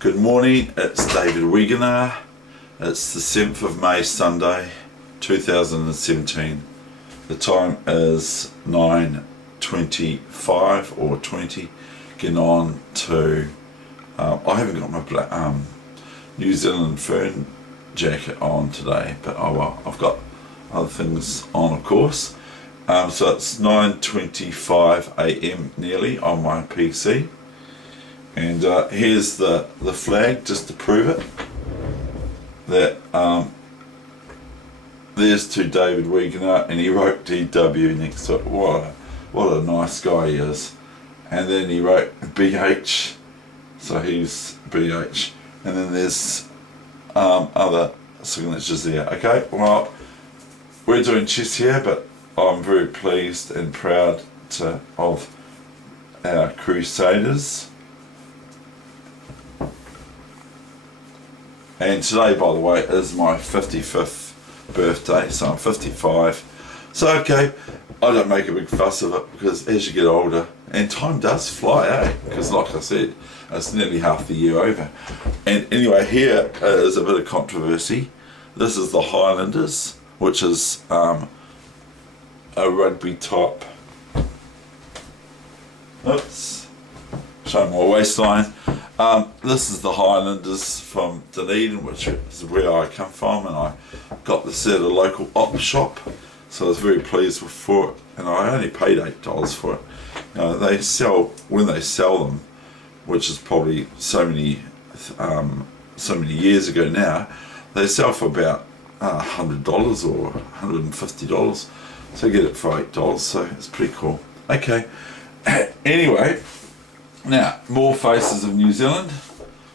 Good morning, it's David Weegenaar. It's the 7th of May, Sunday, 2017. The time is 9:25 or 20. Getting on to, I haven't got my black, New Zealand fern jacket on today, but oh well, I've got other things on, of course. So it's 9:25 AM nearly on my PC. And here's the flag, just to prove it, that there's to David Weegenaar, and he wrote DW next to it. What a nice guy he is. And then he wrote BH, so he's BH. And then there's other signatures there. Okay, well, we're doing chess here, but I'm very pleased and proud of our Crusaders. And today, by the way, is my 55th birthday, so I'm 55. So okay, I don't make a big fuss of it, because as you get older, and time does fly, because like I said, it's nearly half the year over. And anyway, here is a bit of controversy. This is the Highlanders, which is a rugby type. Oops, show my waistline. This is the Highlanders from Dunedin, which is where I come from, and I got this at a local op shop, so I was very pleased for it, and I only paid $8 for it. They sell, when they sell them, which is probably so many years ago now, they sell for about $100 or $150, so you get it for $8, so it's pretty cool. Okay, anyway. Now, more faces of New Zealand.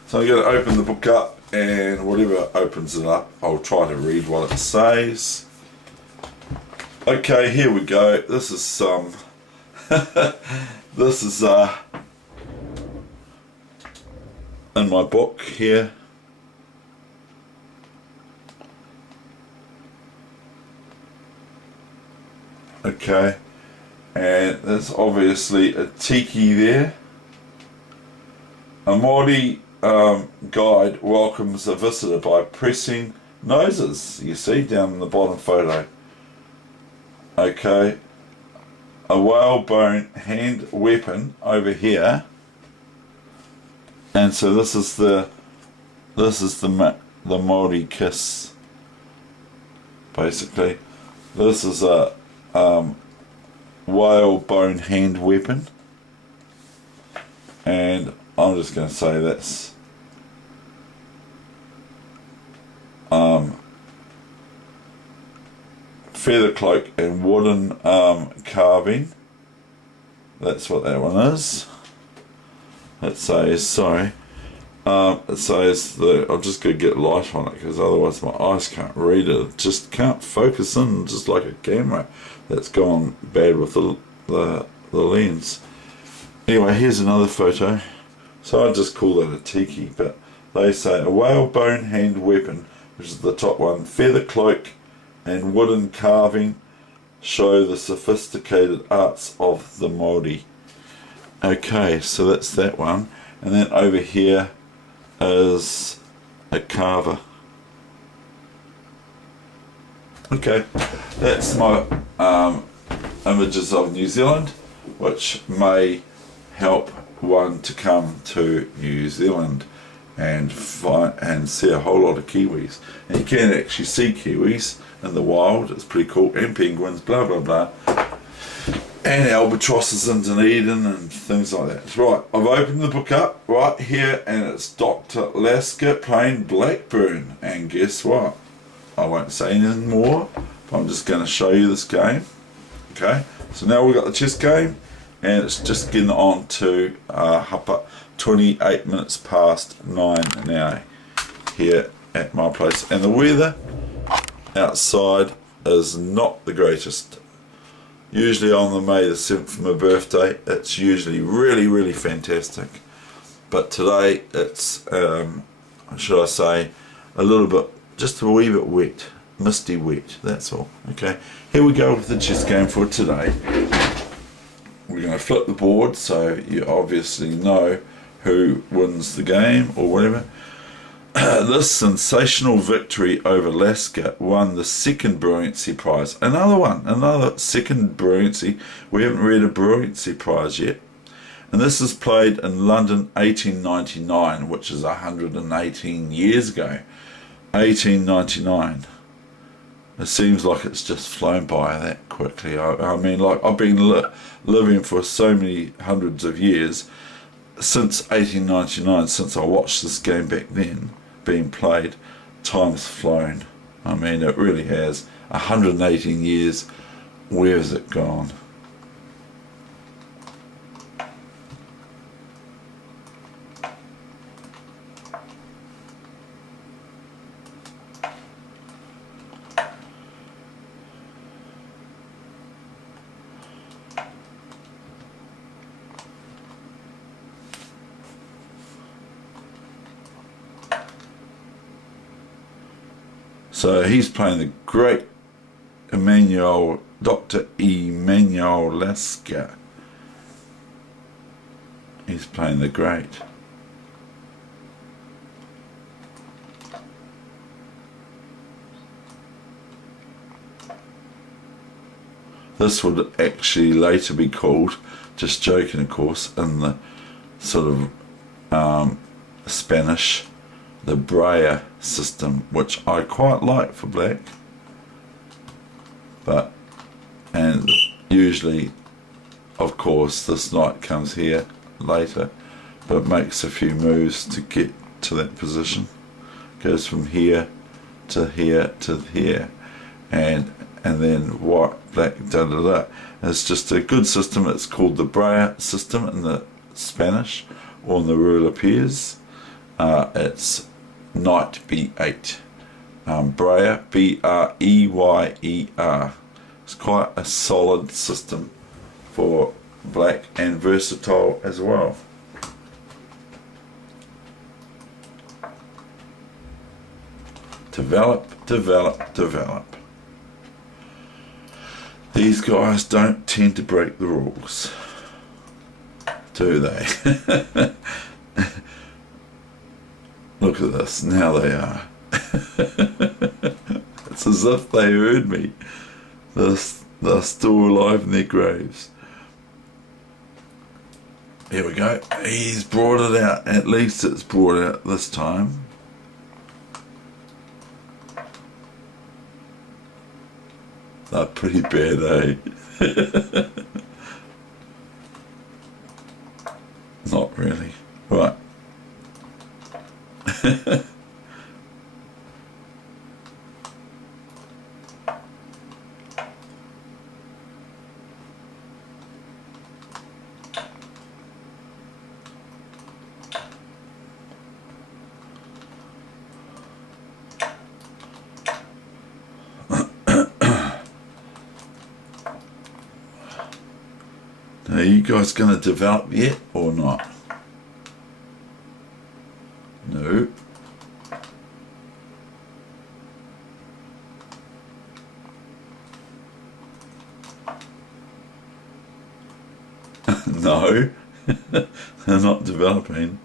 So I'm going to open the book up, and whatever opens it up, I'll try to read what it says. Okay, here we go. This is some. This is in my book here. Okay, and there's obviously a tiki there. A Māori guide welcomes a visitor by pressing noses, you see, down in the bottom photo. Okay, a whalebone hand weapon over here, and so this is the Māori kiss, basically. This is a whalebone hand weapon, and I'm just going to say that's feather cloak and wooden carving. That's what that one is. It says, sorry, it says I'm just going to get light on it, because otherwise my eyes can't read it. It just can't focus in, just like a camera that's gone bad with the lens. Anyway, here's another photo. So I just call that a tiki, but they say a whalebone hand weapon, which is the top one, feather cloak and wooden carving show the sophisticated arts of the Māori. Okay, so that's that one. And then over here is a carver. Okay, that's my images of New Zealand, which may help one to come to New Zealand and see a whole lot of kiwis. And you can actually see kiwis in the wild. It's pretty cool, and penguins, blah blah blah, and albatrosses in Dunedin and things like that. Right, I've opened the book up right here, and it's Dr. Lasker playing Blackburn, and guess what? I won't say anything more, but I'm just going to show you this game. Okay, so now we've got the chess game, and it's just getting on to 28 minutes past 9 now here at my place, and the weather outside is not the greatest. Usually on the May the 7th, my birthday, it's usually really fantastic, but today it's should I say a little bit, just a wee bit wet, misty wet, that's all. Okay, here we go with the chess game for today. We're going to flip the board, so you obviously know who wins the game or whatever. This sensational victory over Lasker won the second Brilliancy Prize. Another second Brilliancy. We haven't read a Brilliancy Prize yet. And this is played in London 1899, which is 118 years ago. 1899. It seems like it's just flown by that quickly. I mean, like, I've been living for so many hundreds of years, since 1899, since I watched this game back then being played. Time's flown. I mean, it really has. 118 years. Where has it gone? So he's playing the great Dr. Emmanuel Lasker. He's playing the great. This would actually later be called, just joking of course, in the sort of Spanish, the Braille system, which I quite like for black, and usually, of course, this knight comes here later, but makes a few moves to get to that position, goes from here to here to here, and then white, black, da da da. It's just a good system. It's called the Braille system in the Spanish, or in the rule appears. It's Knight B8. Braille, B-R-E-Y-E-R. It's quite a solid system for black and versatile as well. Develop, develop, develop. These guys don't tend to break the rules, do they? Look at this, now they are. It's as if they heard me. They're still alive in their graves. Here we go. He's brought it out. At least it's brought out this time. They're pretty bad, eh? Not really. Right. Are you guys going to develop yet or not? No. No. They're not developing.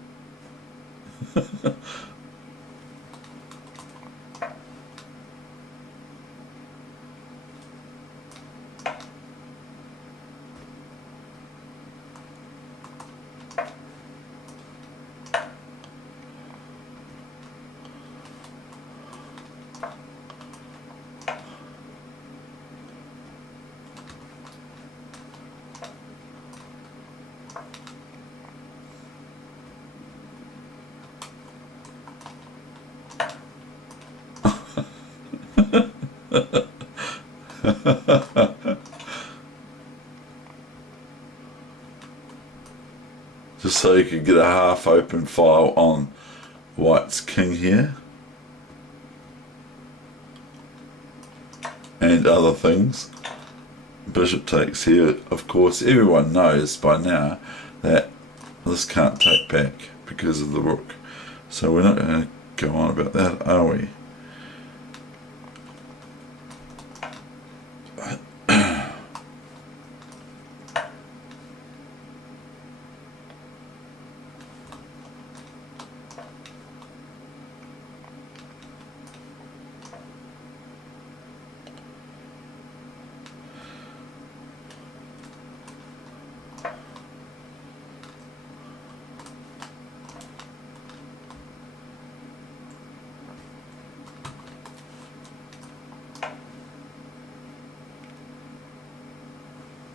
Just so you could get a half open file on white's king here and other things. Bishop takes here. Of course everyone knows by now that this can't take back because of the rook, so we're not going to go on about that, are we?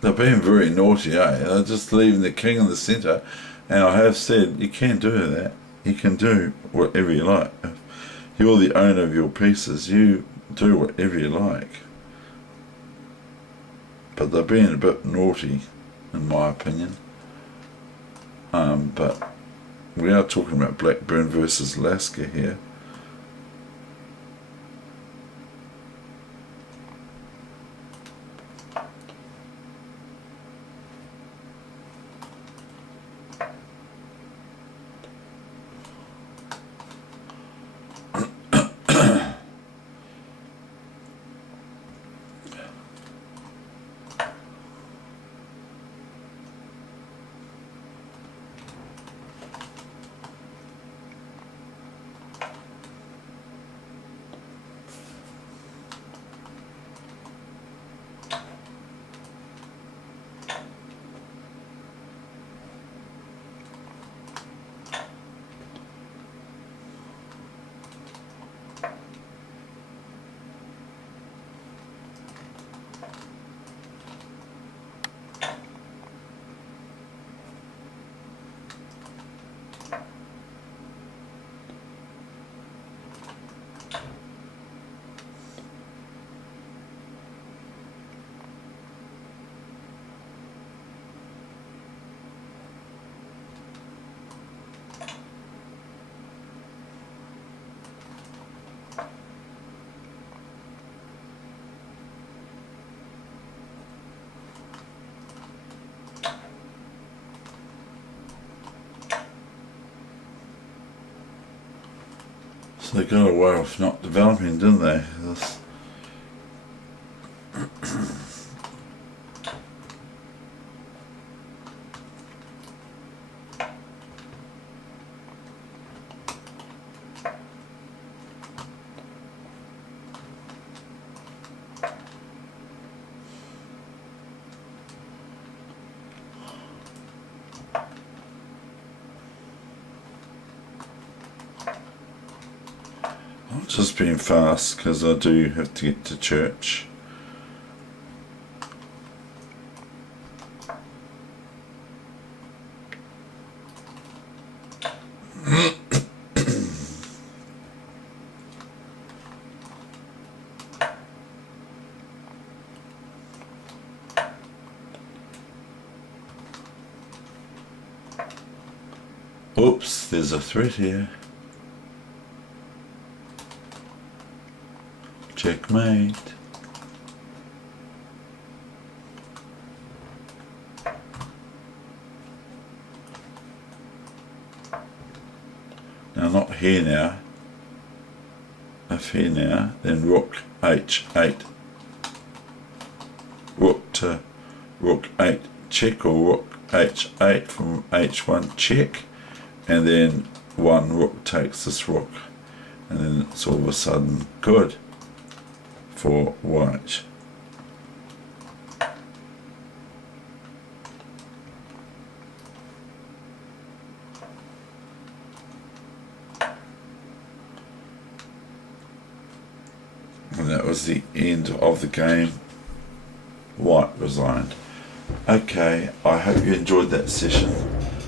They're being very naughty, eh? They're just leaving the king in the centre, and I have said you can't do that. You can do whatever you like. If you're the owner of your pieces, you do whatever you like. But they're being a bit naughty, in my opinion. But we are talking about Blackburn versus Alaska here. So they got away with not developing, didn't they? I'm just being fast because I do have to get to church. Oops, there's a threat here. Checkmate. Now not here now. If here now, then rook h8. Rook to rook 8 check, or rook h8 from h1 check, and then one rook takes this rook, and then it's all of a sudden good for white. And that was the end of the game. White resigned. Okay, I hope you enjoyed that session.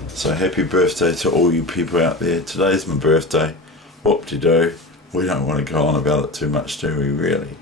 So happy birthday to all you people out there. Today's my birthday. Whoop-de-doo. We don't want to go on about it too much, do we, really?